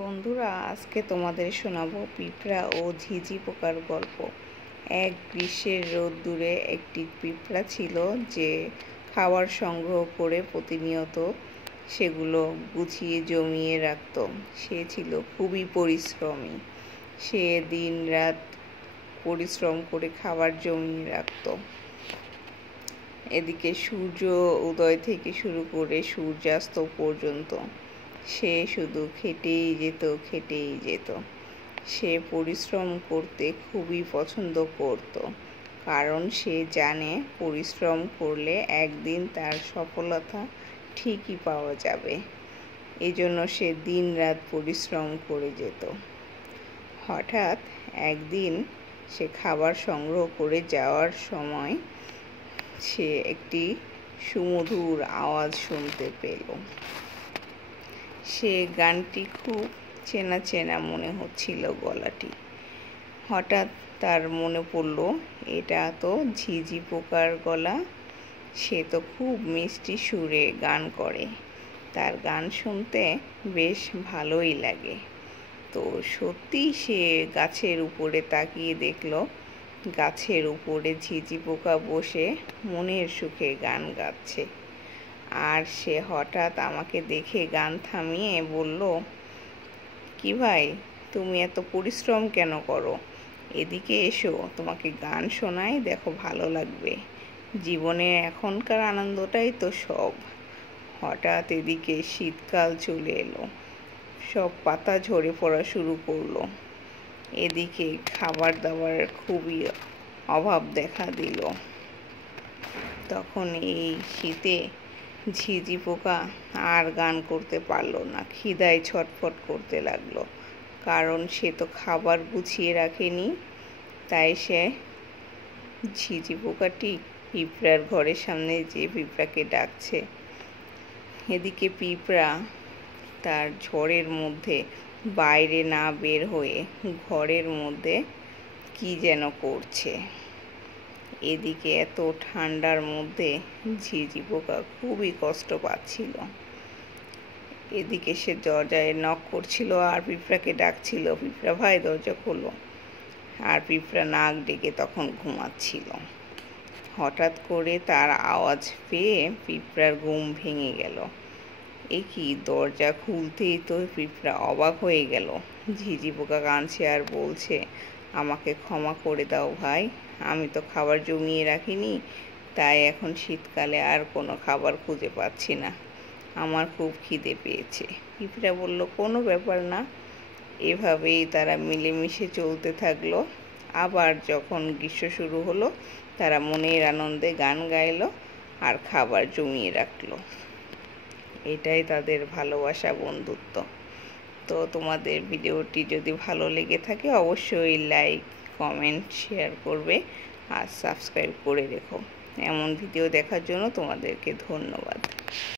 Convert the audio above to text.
বন্ধুরা, আজকে তোমাদের শোনাবো পিঁপড়া ও ঝিঁঝি পোকার গল্প। এক গ্রীষ্মের রোদ্দুরে একটি পিঁপড়া ছিল যে খাবার সংগ্রহ করে প্রতিনিয়ত সেগুলো গুছিয়ে জমিয়ে রাখত। সে ছিল খুবই পরিশ্রমী। সে দিন রাত পরিশ্রম করে খাবার জমিয়ে রাখত। এদিকে সূর্য উদয় থেকে শুরু করে সূর্যাস্ত পর্যন্ত সে শুধু খেটেই যেত। সে পরিশ্রম করতে খুবই পছন্দ করত, কারণ সে জানে পরিশ্রম করলে একদিন তার সফলতা ঠিকই পাওয়া যাবে। এজন্য সে দিনরাত পরিশ্রম করে যেত। হঠাৎ একদিন সে খাবার সংগ্রহ করে যাওয়ার সময় সে একটি সুমধুর আওয়াজ শুনতে পেল। সে গানটি খুব চেনা চেনা মনে হচ্ছিল গলাটি। হঠাৎ তার মনে পড়ল, এটা তো ঝিঁঝি পোকার গলা। সে তো খুব মিষ্টি সুরে গান করে, তার গান শুনতে বেশ ভালোই লাগে। তো সত্যি সে গাছের উপরে তাকিয়ে দেখল, গাছের উপরে ঝিঁঝি পোকা বসে মনের সুখে গান গাচ্ছে। আর সে হঠাৎ আমাকে দেখে গান থামিয়ে বলল, কি ভাই, তুমি এত পরিশ্রম কেন করো? এদিকে এসো, তোমাকে গান শোনাই, দেখো ভালো লাগবে। জীবনে এখনকার আনন্দটাই তো সব। হঠাৎ এদিকে শীতকাল চলে এলো, সব পাতা ঝরে পড়া শুরু করলো। এদিকে খাবার দাবারের খুবই অভাব দেখা দিল। তখন এই শীতে ঝিঁঝি পোকা আর গান করতে পারল না, খিদায় ছটফট করতে লাগলো। কারণ সে তো খাবার গুছিয়ে রাখেনি। তাই সে ঝিঁঝি পোকাটি পিঁপড়ার ঘরের সামনে যে পিঁপড়াকে ডাকছে। এদিকে পিঁপড়া তার ঝড়ের মধ্যে বাইরে না বের হয়ে ঘরের মধ্যে কি যেন করছে। এদিকে এত ঠান্ডার মধ্যে ঝিঁঝি পোকা খুবই কষ্ট পাচ্ছিল। এদিকে সে দরজায় নক করছিল আর পিঁপড়াকে ডাকছিল, পিঁপড়া ভাই দরজা খোলো। আর পিঁপড়া নাক ডেকে তখন ঘুমাচ্ছিল। হঠাৎ করে তার আওয়াজ পেয়ে পিঁপড়ার ঘুম ভেঙে গেল। এ কি, দরজা খুলতেই তো পিঁপড়া অবাক হয়ে গেল। ঝিঁঝি পোকা কাঁদছে আর বলছে, আমাকে ক্ষমা করে দাও ভাই, আমি তো খাবার জমিয়ে রাখিনি, তাই এখন শীতকালে আর কোনো খাবার খুঁজে পাচ্ছি না, আমার খুব খিদে পেয়েছে। পিঁপড়া বলল, কোনো ব্যাপার না। এভাবেই তারা মিলেমিশে চলতে থাকলো। আবার যখন গ্রীষ্ম শুরু হলো, তারা মনের আনন্দে গান গাইলো আর খাবার জমিয়ে রাখলো। এটাই তাদের ভালোবাসা, বন্ধুত্ব। তো তোমাদের ভিডিওটি যদি ভালো লেগে থাকে অবশ্যই লাইক, কমেন্ট, শেয়ার করবে আর সাবস্ক্রাইব করে রেখো। এমন ভিডিও দেখার জন্য তোমাদেরকে ধন্যবাদ।